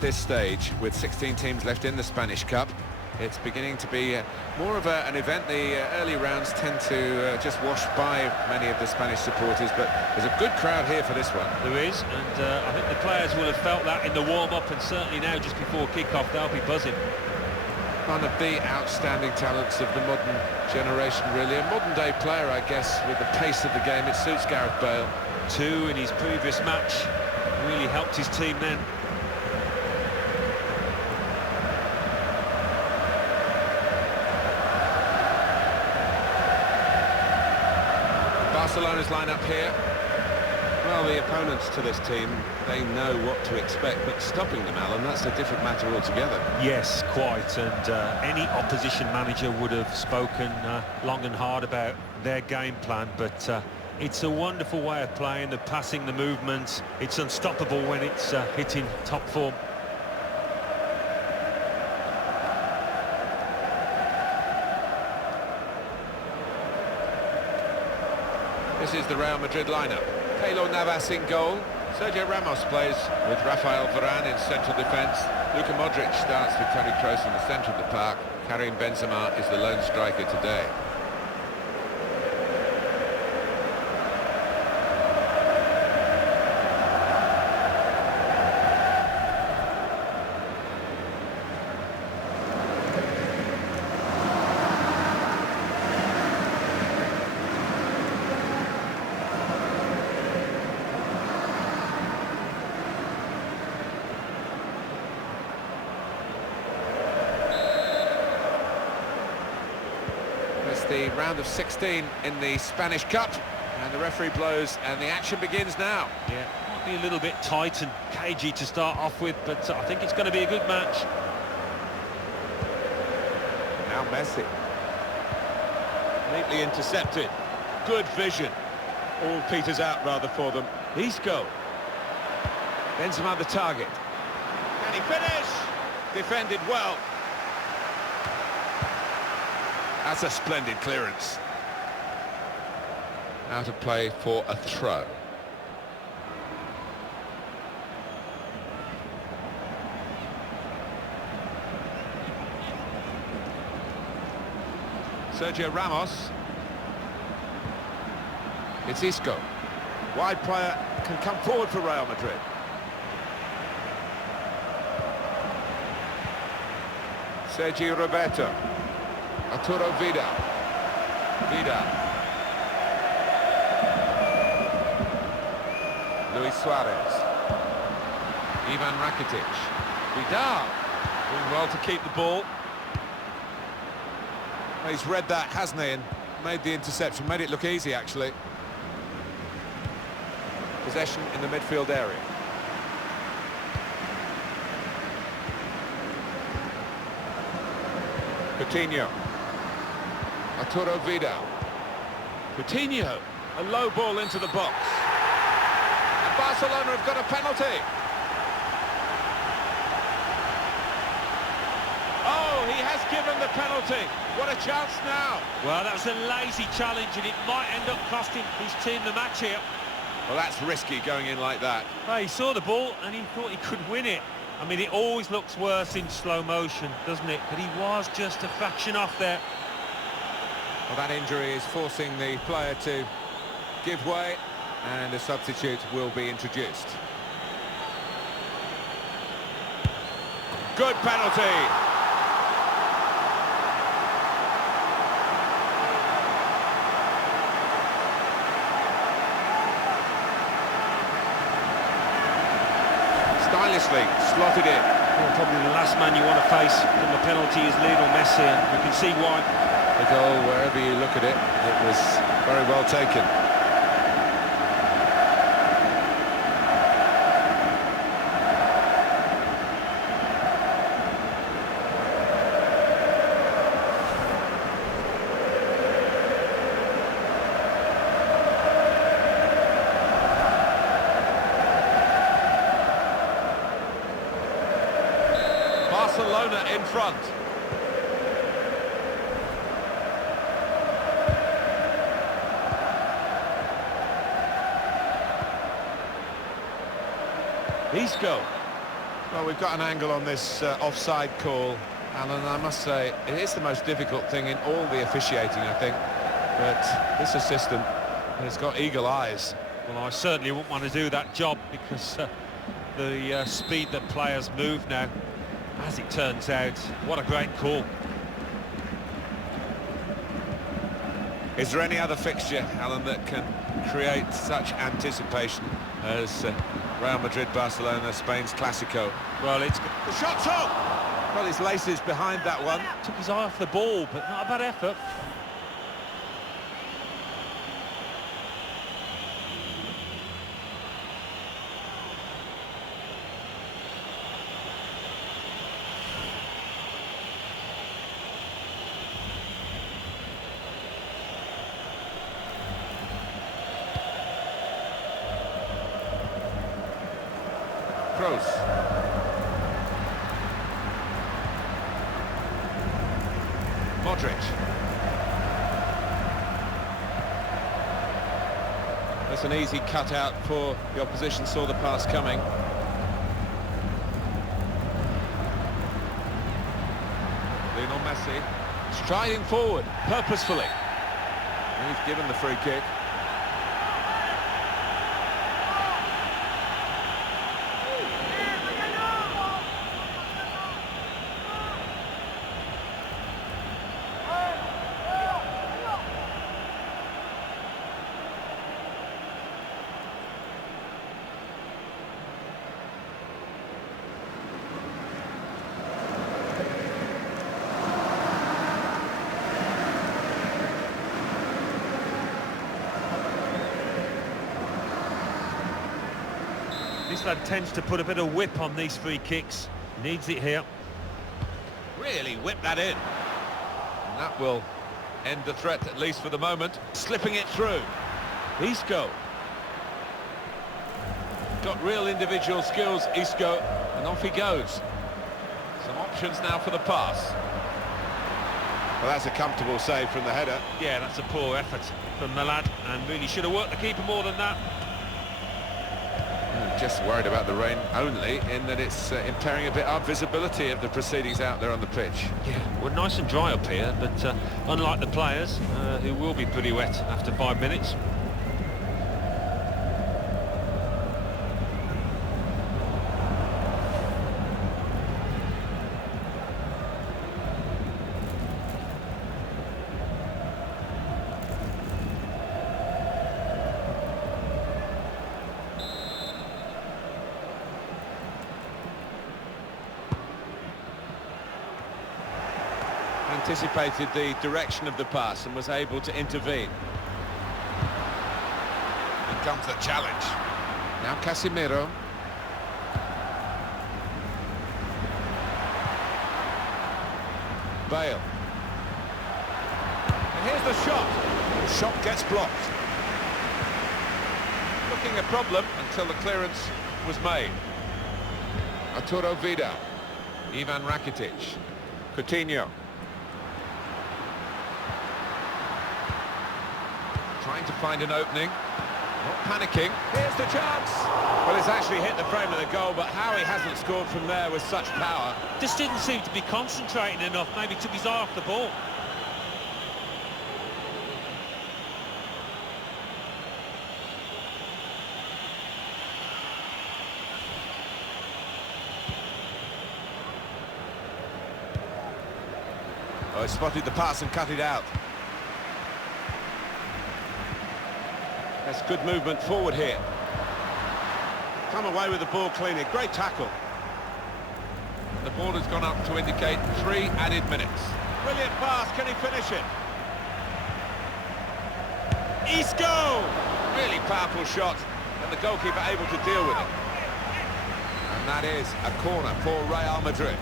this stage, with 16 teams left in the Spanish Cup, it's beginning to be more of an event. The early rounds tend to just wash by many of the Spanish supporters, but there's a good crowd here for this one. There is, and I think the players will have felt that in the warm-up, and certainly now just before kick-off they'll be buzzing. One of the outstanding talents of the modern generation, really. A modern-day player, I guess, with the pace of the game. It suits Gareth Bale. 2 in his previous match, really helped his team then. Barcelona's line-up here. Well, the opponents to this team, they know what to expect, but stopping them, Alan, that's a different matter altogether. Yes, quite, and any opposition manager would have spoken long and hard about their game plan, but it's a wonderful way of playing, the passing, the movement. It's unstoppable when it's hitting top form. This is the Real Madrid lineup. Keylor Navas in goal. Sergio Ramos plays with Rafael Varane in central defence. Luka Modric starts with Toni Kroos in the centre of the park. Karim Benzema is the lone striker today. The round of 16 in the Spanish Cup, and the referee blows and the action begins now. Yeah, might be a little bit tight and cagey to start off with, but I think it's going to be a good match. Now Messi. Neatly intercepted. Good vision. All peters out rather for them. Isco. Benzema the target. Can he finish? Defended well. That's a splendid clearance. Out of play for a throw. Sergio Ramos. It's Isco. Wide player can come forward for Real Madrid. Sergio Roberto. Arturo Vidal. Luis Suarez. Ivan Rakitic. Vidal. Doing well to keep the ball. Well, he's read that, hasn't he, and made the interception. Made it look easy, actually. Possession in the midfield area. Coutinho. Arturo Vidal. Coutinho, a low ball into the box. And Barcelona have got a penalty. Oh, he has given the penalty. What a chance now. Well, that was a lazy challenge, and it might end up costing his team the match here. Well, that's risky going in like that. Well, he saw the ball and he thought he could win it. I mean, it always looks worse in slow motion, doesn't it? But he was just a fraction off there. Well, that injury is forcing the player to give way, and a substitute will be introduced. Good penalty. Stylishly slotted it. Well, probably the last man you want to face from a penalty is Lionel Messi, and you can see why. The goal, wherever you look at it, it was very well taken. Barcelona in front. Isco. Well, we've got an angle on this offside call, Alan, and I must say it is the most difficult thing in all the officiating, I think. But this assistant has got eagle eyes. Well, I certainly wouldn't want to do that job because the speed that players move now, as it turns out, what a great call. Is there any other fixture, Alan, that can create such anticipation as Real Madrid, Barcelona, Spain's Clásico? Well, it's... The shot's on! Well, his laces behind that one. Took his eye off the ball, but not a bad effort. Kroos. Modric. That's an easy cutout for the opposition, saw the pass coming. Lionel Messi striding forward purposefully. He's given the free kick. This lad tends to put a bit of whip on these free kicks. Needs it here. Really whipped that in. And that will end the threat, at least for the moment. Slipping it through. Isco. Got real individual skills, Isco, and off he goes. Some options now for the pass. Well, that's a comfortable save from the header. Yeah, that's a poor effort from the lad, and really should have worked the keeper more than that. Just worried about the rain only, in that it's impairing a bit our visibility of the proceedings out there on the pitch. Yeah, we're nice and dry up here, but unlike the players, who will be pretty wet after 5 minutes. Anticipated the direction of the pass and was able to intervene. Here comes the challenge. Now Casemiro. Bale. And here's the shot. The shot gets blocked. Looking a problem until the clearance was made. Arturo Vidal. Ivan Rakitic. Coutinho. Trying to find an opening. Not panicking. Here's the chance. Well, it's actually hit the frame of the goal, but how he hasn't scored from there with such power. Just didn't seem to be concentrating enough. Maybe took his eye off the ball. Oh, he spotted the pass and cut it out. That's good movement forward here. Come away with the ball cleanly. Great tackle. The ball has gone up to indicate 3 added minutes. Brilliant pass. Can he finish it? Isco! Really powerful shot, and the goalkeeper able to deal with it. And that is a corner for Real Madrid.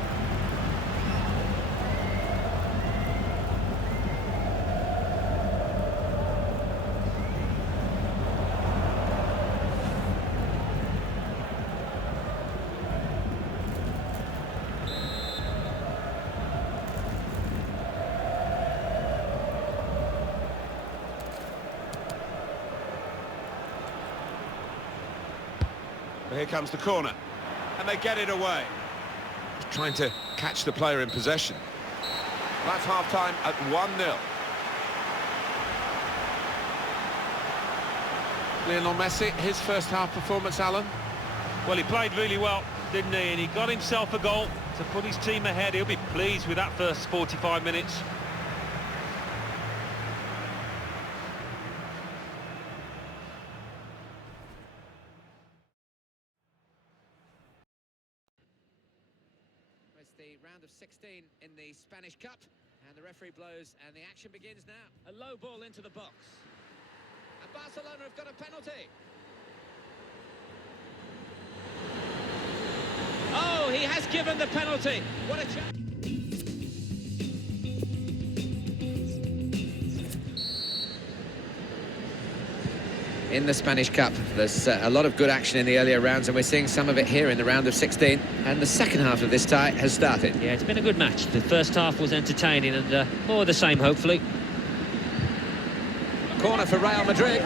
Here comes the corner. And they get it away. Trying to catch the player in possession. That's half-time at 1-0. Lionel Messi, his first half performance, Alan? Well, he played really well, didn't he? And he got himself a goal to put his team ahead. He'll be pleased with that first 45 minutes. It's the round of 16 in the Spanish Cup, and the referee blows, and the action begins now. A low ball into the box. And Barcelona have got a penalty. Oh, he has given the penalty. What a chance. In the Spanish Cup, there's a lot of good action in the earlier rounds, and we're seeing some of it here in the round of 16. And the second half of this tie has started. Yeah, it's been a good match. The first half was entertaining and more of the same, hopefully. Corner for Real Madrid.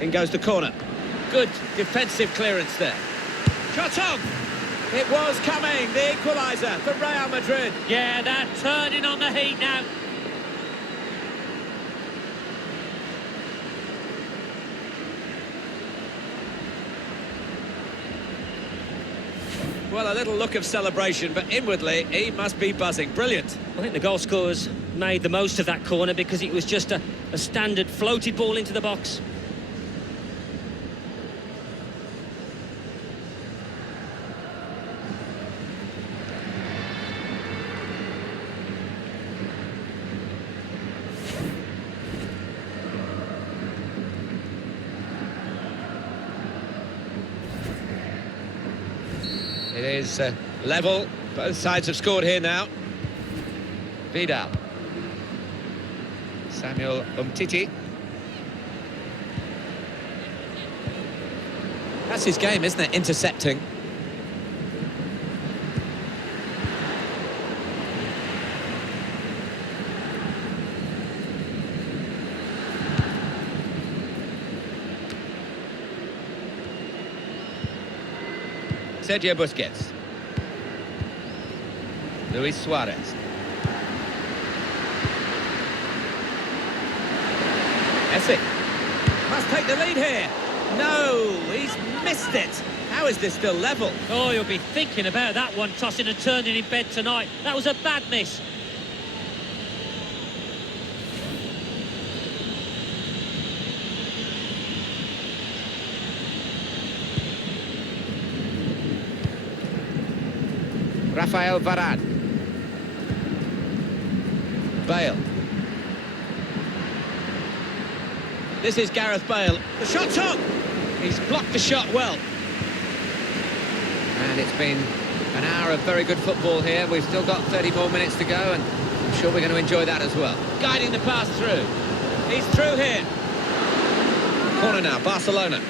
In goes the corner. Good defensive clearance there. Shot on! It was coming, the equaliser for Real Madrid. Yeah, they're turning on the heat now. Well, a little look of celebration, but inwardly, he must be buzzing. Brilliant. I think the goal scorers made the most of that corner because it was just a standard floated ball into the box. It is level. Both sides have scored here now. Vidal. Samuel Umtiti. That's his game, isn't it? Intercepting. Sergio Busquets. Luis Suarez. Messi. Must take the lead here. No, he's missed it. How is this still level? Oh, you'll be thinking about that one, tossing and turning in bed tonight. That was a bad miss. Rafael Varane. Bale. This is Gareth Bale. The shot's on! He's blocked the shot well. And it's been an hour of very good football here. We've still got 30 more minutes to go, and I'm sure we're going to enjoy that as well. Guiding the pass through. He's through here. Corner now, Barcelona.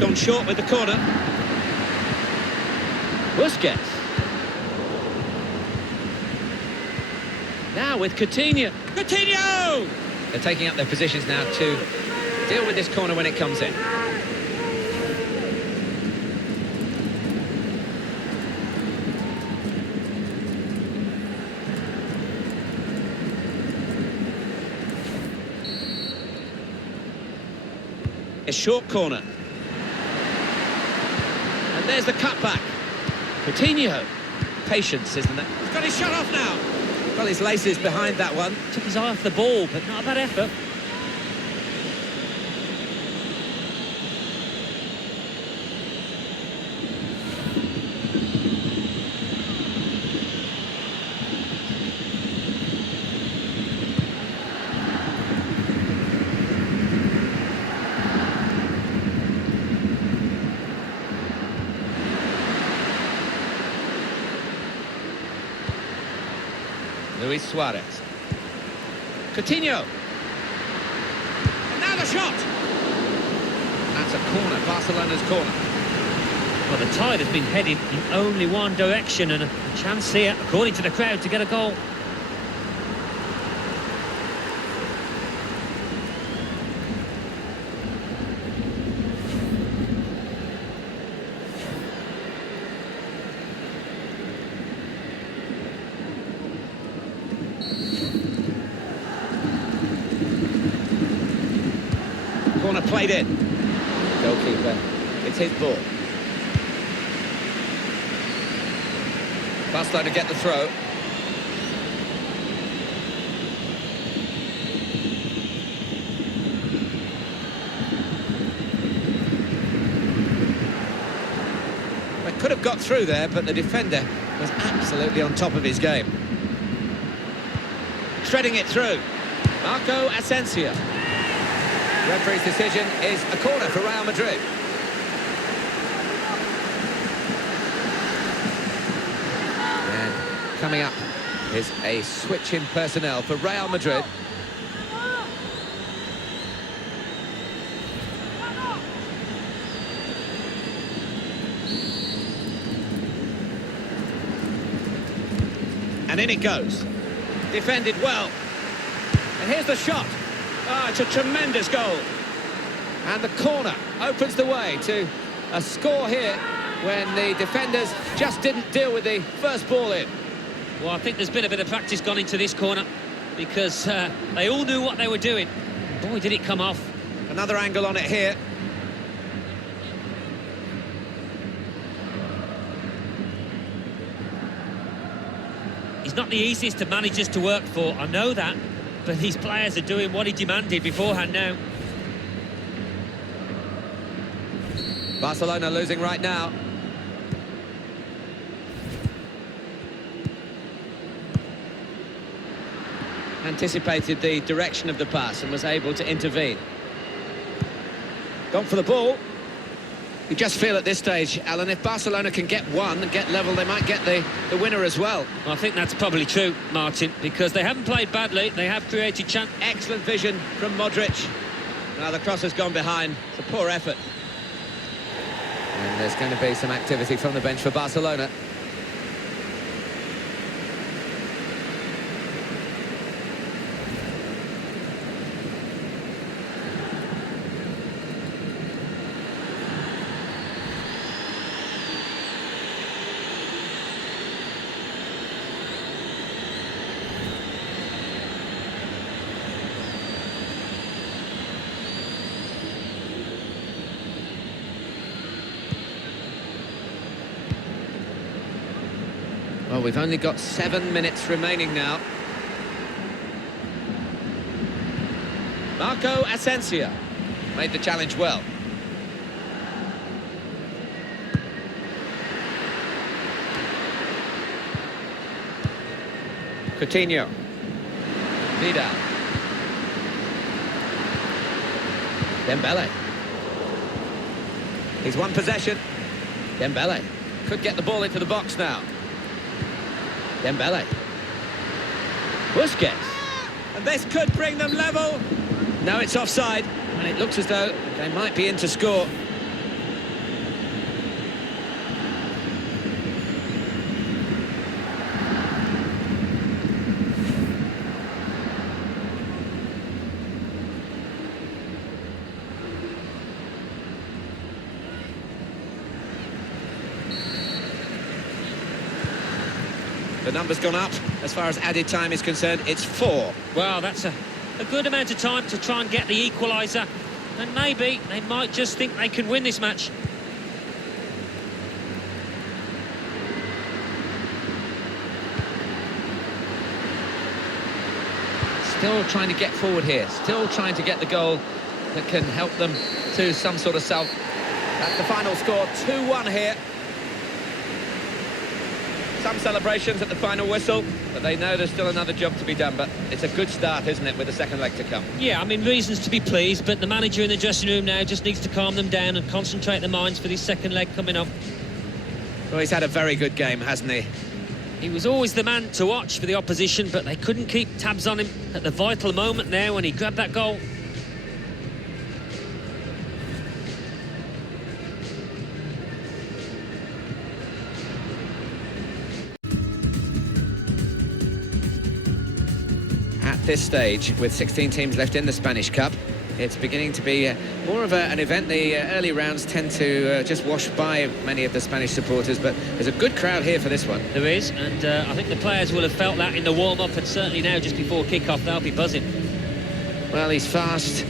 Gone short with the corner. Busquets. Now with Coutinho. Coutinho! They're taking up their positions now to deal with this corner when it comes in. A short corner. And there's the cutback. Coutinho. Patience, isn't it? He's got his shot off now. Well, his laces behind that one. Took his eye off the ball, but not a bad effort. Luis Suarez. Coutinho. And now the shot! That's a corner, Barcelona's corner. Well, the tide has been heading in only one direction, and a chance here, according to the crowd, to get a goal. Corner played in. Goalkeeper, it's his ball. Barcelona get the throw. They could have got through there, but the defender was absolutely on top of his game. Shredding it through. Marco Asensio. Referee's decision is a corner for Real Madrid. And coming up is a switch in personnel for Real Madrid. And in it goes. Defended well. And here's the shot. Ah, it's a tremendous goal. And the corner opens the way to a score here when the defenders just didn't deal with the first ball in. Well, I think there's been a bit of practice gone into this corner because they all knew what they were doing. Boy, did it come off. Another angle on it here. He's not the easiest of managers to work for, I know that. But these players are doing what he demanded beforehand now. Barcelona losing right now. Anticipated the direction of the pass and was able to intervene. Gone for the ball. You just feel at this stage, Alan, if Barcelona can get one and get level, they might get the winner as well. Well, I think that's probably true, Martin, because they haven't played badly. They have created chance. Excellent vision from Modric. Now the cross has gone behind. It's a poor effort. And there's going to be some activity from the bench for Barcelona. Well, we've only got 7 minutes remaining now. Marco Asensio made the challenge well. Coutinho. Vidal. Dembele. He's won possession. Dembele could get the ball into the box now. Dembele. Busquets. And this could bring them level. No, it's offside. And it looks as though they might be in to score. The number's gone up. As far as added time is concerned, it's 4. Well, that's a good amount of time to try and get the equaliser. And maybe they might just think they can win this match. Still trying to get forward here. Still trying to get the goal that can help them to some sort of self. That's the final score, 2-1 here. Some celebrations at the final whistle, but they know there's still another job to be done. But it's a good start, isn't it, with the second leg to come? Yeah, I mean, reasons to be pleased, but the manager in the dressing room now just needs to calm them down and concentrate their minds for this second leg coming up. Well, he's had a very good game, hasn't he? He was always the man to watch for the opposition, but they couldn't keep tabs on him at the vital moment there when he grabbed that goal. At this stage, with 16 teams left in the Spanish Cup, it's beginning to be more of an event. The early rounds tend to just wash by many of the Spanish supporters, but there's a good crowd here for this one. There is, and I think the players will have felt that in the warm-up, and certainly now just before kick-off they'll be buzzing. Well, he's fast,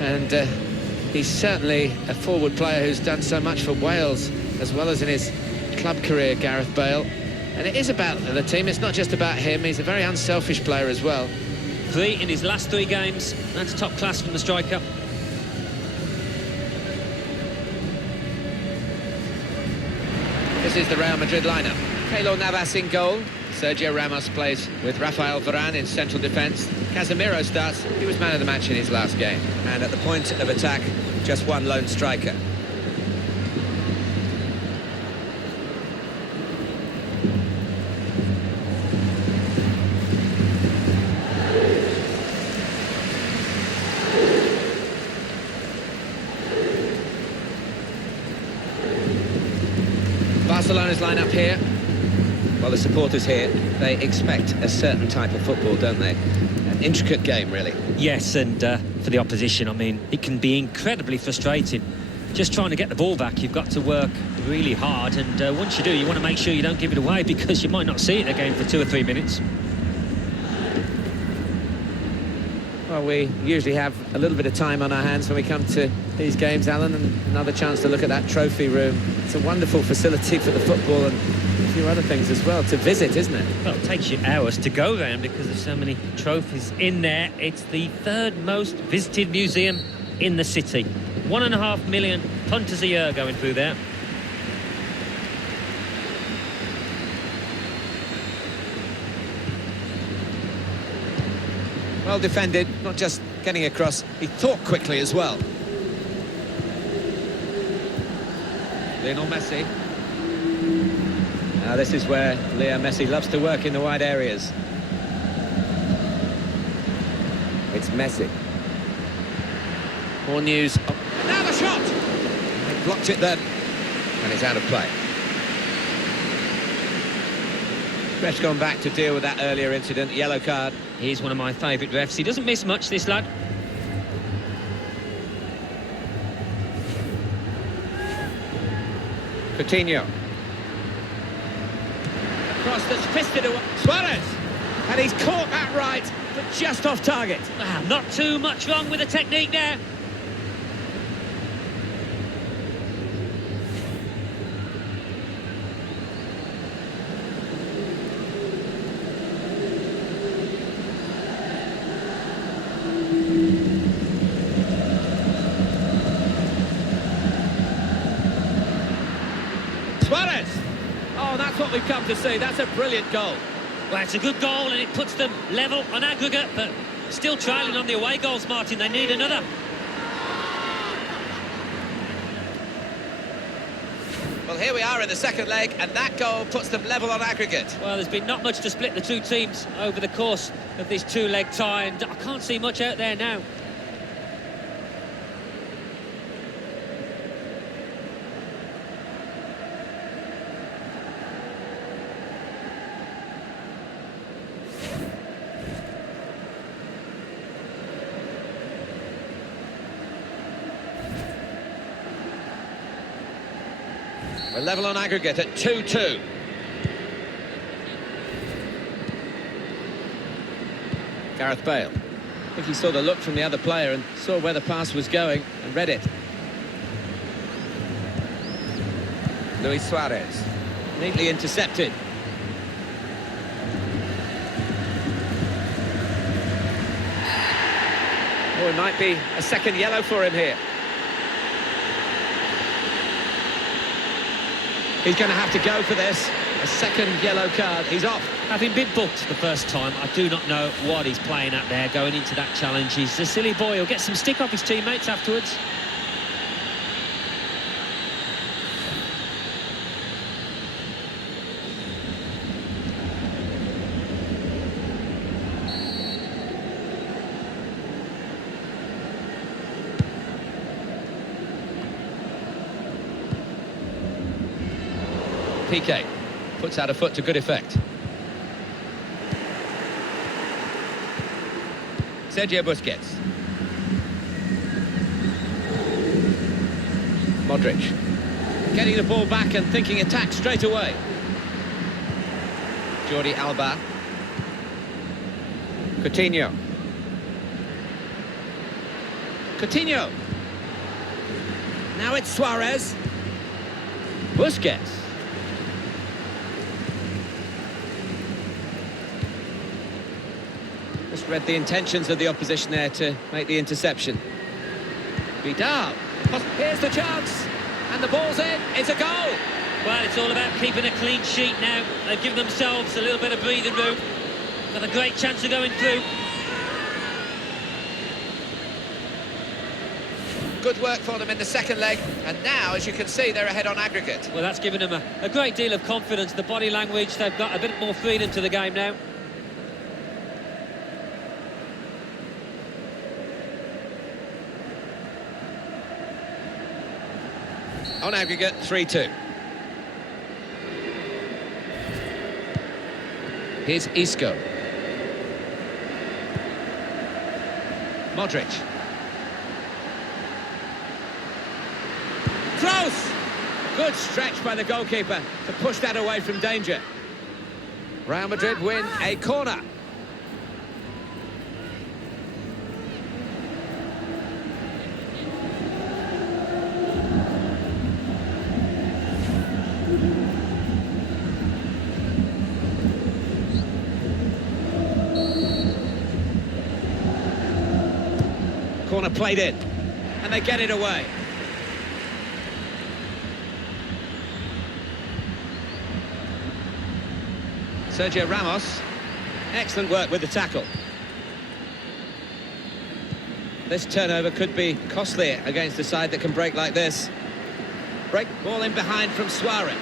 and he's certainly a forward player who's done so much for Wales, as well as in his club career, Gareth Bale. And it is about the team, it's not just about him. He's a very unselfish player as well. 3 in his last 3 games. That's top class from the striker. This is the Real Madrid lineup. Keylor Navas in goal. Sergio Ramos plays with Rafael Varane in central defence. Casemiro starts. He was man of the match in his last game. And at the point of attack, just one lone striker. Barcelona's line-up here. Well, the supporters here, they expect a certain type of football, don't they? An intricate game, really. Yes, and for the opposition, I mean, it can be incredibly frustrating. Just trying to get the ball back, you've got to work really hard, and once you do, you want to make sure you don't give it away, because you might not see it again for 2 or 3 minutes. Well, we usually have a little bit of time on our hands when we come to these games, Alan, and another chance to look at that trophy room. It's a wonderful facility for the football and a few other things as well to visit, isn't it? Well, it takes you hours to go round because there's so many trophies in there. It's the 3rd most visited museum in the city. 1.5 million punters a year going through there. Well defended, not just getting across, he thought quickly as well. Lionel Messi. Now this is where Leo Messi loves to work, in the wide areas. It's Messi. More news. Oh, now the shot! He blocked it then, and it's out of play. Ref's gone back to deal with that earlier incident, yellow card. He's one of my favourite refs. He doesn't miss much, this lad. Coutinho. Cross that's fisted away. Suarez! And he's caught that right, but just off target. Wow, not too much wrong with the technique there. Suarez! Oh, that's what we've come to see. That's a brilliant goal. Well, it's a good goal and it puts them level on aggregate, but still trailing on the away goals, Martin. They need another. Well, here we are in the second leg, and that goal puts them level on aggregate. Well, there's been not much to split the two teams over the course of this 2-leg tie, and I can't see much out there now. We're level on aggregate at 2-2. Gareth Bale. I think he saw the look from the other player and saw where the pass was going and read it. Luis Suarez. Neatly intercepted. Oh, it might be a second yellow for him here. He's going to have to go for this. A second yellow card. He's off. Having been booked the first time, I do not know what he's playing at there going into that challenge. He's a silly boy. He'll get some stick off his teammates afterwards. Piqué puts out a foot to good effect. Sergio Busquets. Modric. Getting the ball back and thinking attack straight away. Jordi Alba. Coutinho. Coutinho. Now it's Suarez. Busquets. Just read the intentions of the opposition there to make the interception. Vidal. Here's the chance. And the ball's in. It's a goal. Well, it's all about keeping a clean sheet now. They've given themselves a little bit of breathing room. Got a great chance of going through. Good work for them in the second leg, and now, as you can see, they're ahead on aggregate. Well, that's given them a great deal of confidence. The body language, they've got a bit more freedom to the game now. On aggregate, 3-2. Here's Isco. Modric. Close! Good stretch by the goalkeeper to push that away from danger. Real Madrid win a corner. Corner played in, and they get it away. Sergio Ramos, excellent work with the tackle. This turnover could be costly against a side that can break like this. Break, ball in behind from Suarez.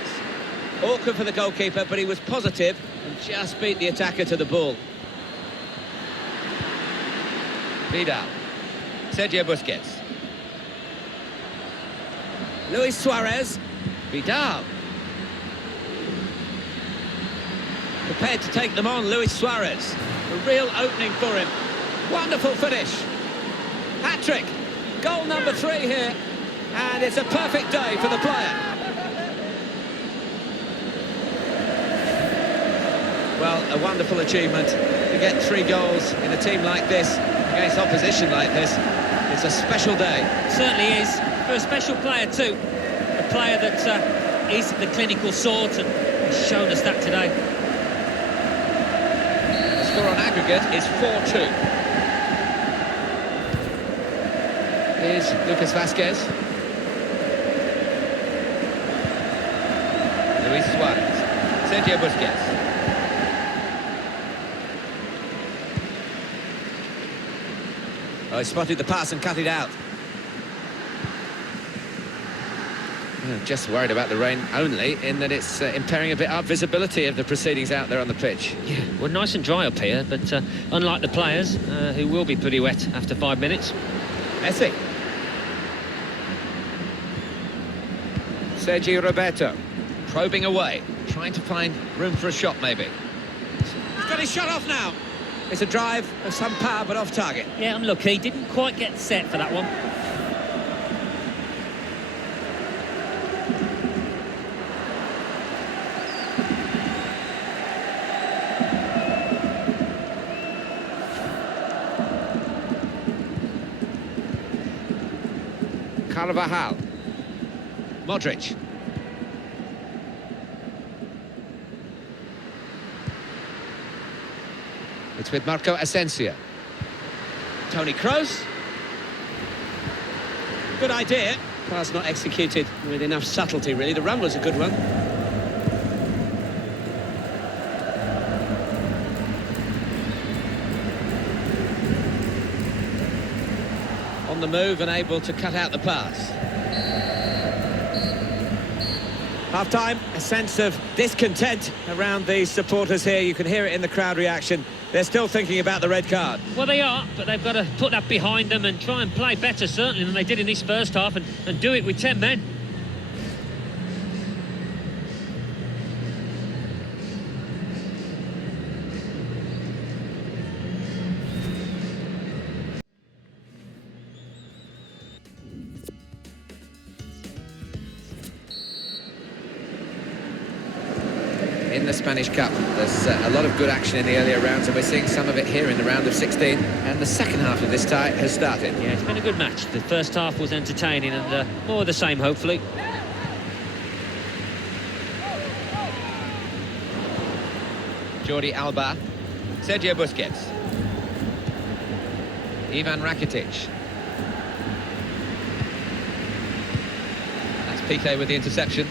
Awkward for the goalkeeper, but he was positive and just beat the attacker to the ball. Vidal. Sergio Busquets. Luis Suarez. Vidal. Prepared to take them on, Luis Suarez. A real opening for him. Wonderful finish. Hat-trick. Goal number 3 here. And it's a perfect day for the player. Well, a wonderful achievement to get 3 goals in a team like this, against opposition like this. It's a special day. It certainly is. For a special player too. A player that is the clinical sort, and he's shown us that today. The score on aggregate is 4-2. Here's Lucas Vazquez. Luis Suarez. Sergio Busquets. Oh, he spotted the pass and cut it out. Just worried about the rain only, in that it's impairing a bit our visibility of the proceedings out there on the pitch. Yeah, we're nice and dry up here, but unlike the players, who will be pretty wet after 5 minutes. Messi. Sergio Roberto. Probing away, trying to find room for a shot maybe. He's got his shot off now. It's a drive of some power, but off target. Yeah, unlucky. Didn't quite get set for that one. Carvajal. Modric. It's with Marco Asensio. Toni Kroos. Good idea. Pass not executed with enough subtlety, really. The run was a good one. On the move and able to cut out the pass. Half-time, a sense of discontent around these supporters here. You can hear it in the crowd reaction. They're still thinking about the red card. Well, they are, but they've got to put that behind them and try and play better, certainly, than they did in this first half, and do it with 10 men. the Spanish Cup. There's a lot of good action in the earlier rounds, and we're seeing some of it here in the round of 16. And the second half of this tie has started. Yeah, it's been a good match. The first half was entertaining, and more of the same, hopefully. Jordi Alba, Sergio Busquets, Ivan Rakitic. That's Piqué with the interception.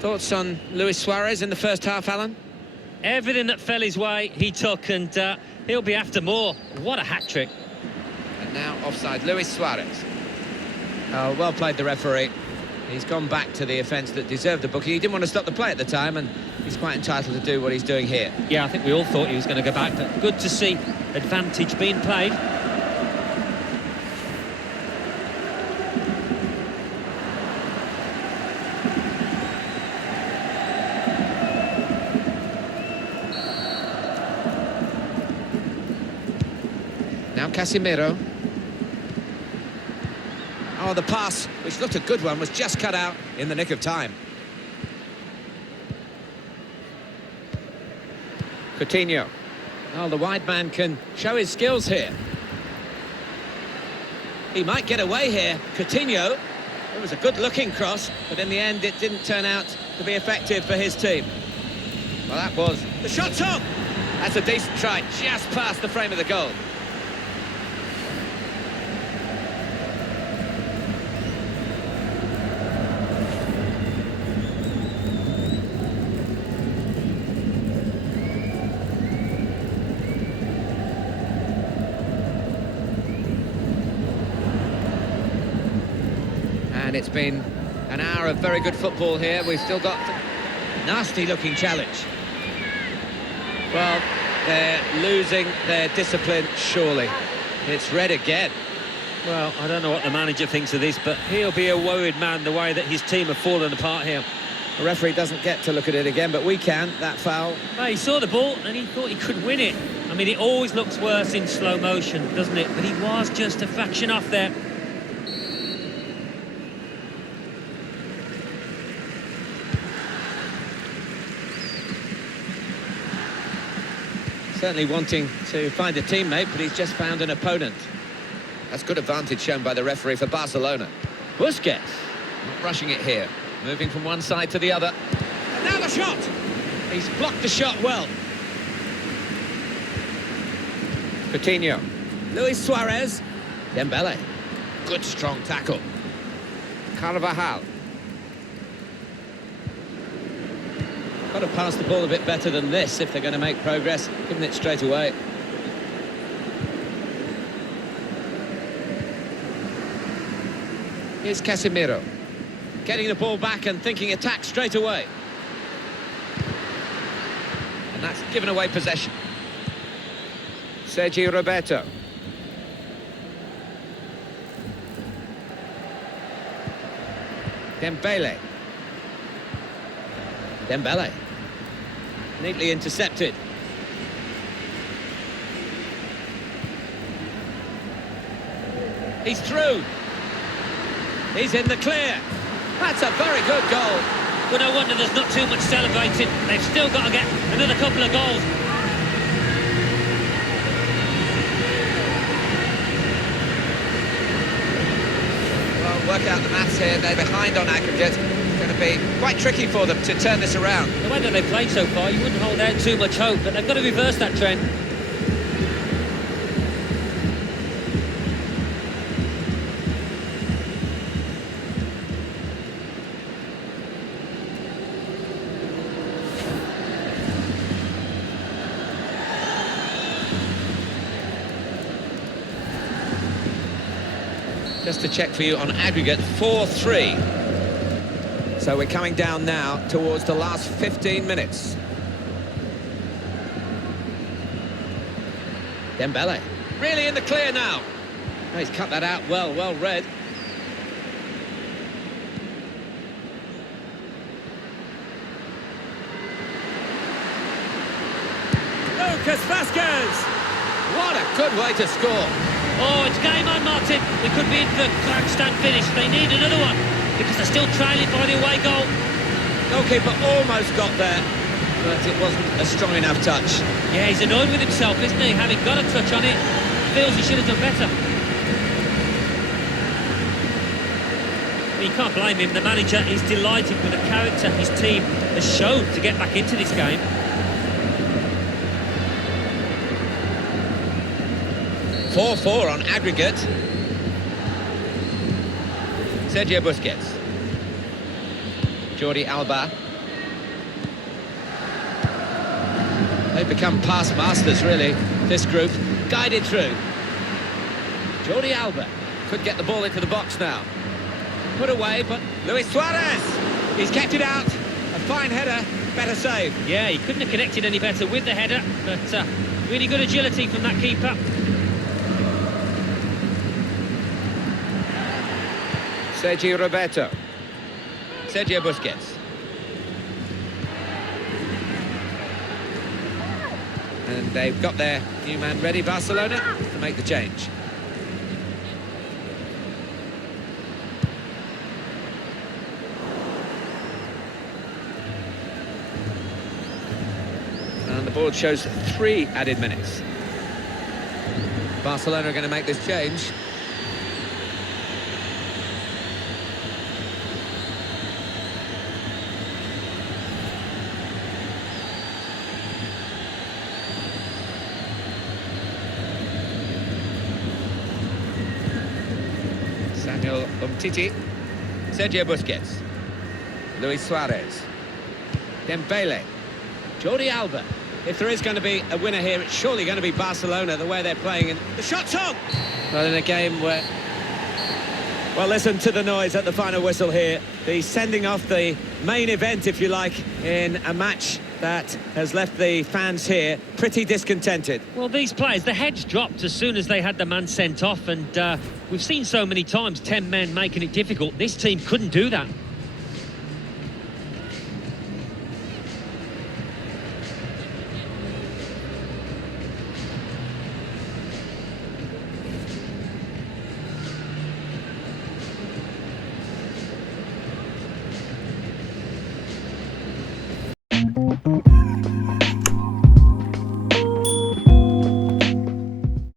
Thoughts on Luis Suarez in the first half, Alan? Everything that fell his way, he took, and he'll be after more. What a hat-trick. And now offside, Luis Suarez. Oh, well played, the referee. He's gone back to the offence that deserved the booking. He didn't want to stop the play at the time, and he's quite entitled to do what he's doing here. Yeah, I think we all thought he was going to go back, but good to see advantage being played. Now Casemiro. Oh, the pass, which looked a good one, was just cut out in the nick of time. Coutinho. Oh, the wide man can show his skills here. He might get away here. Coutinho. It was a good-looking cross, but in the end it didn't turn out to be effective for his team. Well, that was... The shot's on! That's a decent try, just past the frame of the goal. And it's been an hour of very good football here. We've still got a nasty-looking challenge. Well, they're losing their discipline, surely. It's red again. Well, I don't know what the manager thinks of this, but he'll be a worried man the way that his team have fallen apart here. The referee doesn't get to look at it again, but we can. That foul. Well, he saw the ball and he thought he could win it. I mean, it always looks worse in slow motion, doesn't it? But he was just a fraction off there. Certainly wanting to find a teammate, but he's just found an opponent. That's good advantage shown by the referee for Barcelona. Busquets, not rushing it here. Moving from one side to the other. And now the shot! He's blocked the shot well. Coutinho. Luis Suarez. Dembele. Good strong tackle. Carvajal. Got to pass the ball a bit better than this if they're going to make progress, giving it straight away. Here's Casemiro. Getting the ball back and thinking attack straight away. And that's given away possession. Sergio Roberto. Dembele. Dembele. Neatly intercepted. He's through. He's in the clear. That's a very good goal. Well, no wonder there's not too much celebrating. They've still got to get another couple of goals. Well, work out the maths here. They're behind on aggregate. It's going to be quite tricky for them to turn this around. The way that they've played so far, you wouldn't hold out too much hope, but they've got to reverse that trend. Just to check for you on aggregate, 4-3. So we're coming down now towards the last 15 minutes. Dembele, really in the clear now. Oh, he's cut that out well, well read. Lucas Vazquez! What a good way to score. Oh, it's game on, Martin. We could be in for a grandstand finish. They need another one because they're still trailing by the away goal. Goalkeeper almost got there, but it wasn't a strong enough touch. Yeah, he's annoyed with himself, isn't he? Having got a touch on it, feels he should have done better. You can't blame him. The manager is delighted with the character his team has shown to get back into this game. (4-4) on aggregate. Sergio Busquets. Jordi Alba. They've become past masters, really, this group. Guided through. Jordi Alba could get the ball into the box now. Put away, but Luis Suarez! He's kept it out. A fine header, better save. Yeah, he couldn't have connected any better with the header, but really good agility from that keeper. Sergio Roberto. Sergio Busquets. And they've got their new man ready, Barcelona, to make the change. And the board shows 3 added minutes. Barcelona are going to make this change. Samuel Umtiti, Sergio Busquets, Luis Suarez, Dembele, Jordi Alba. If there is going to be a winner here, it's surely going to be Barcelona, the way they're playing. And the shot's on! Well, in a game where... Well, listen to the noise at the final whistle here. The sending off the main event, if you like, in a match that has left the fans here pretty discontented. Well, these players, the heads dropped as soon as they had the man sent off, and we've seen so many times 10 men making it difficult. This team couldn't do that.